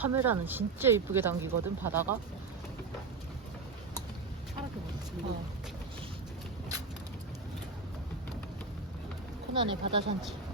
카메라는 진짜 이쁘게 당기거든, 바다가. 파랗게 멋있습니다. 편안해, 바다 산책.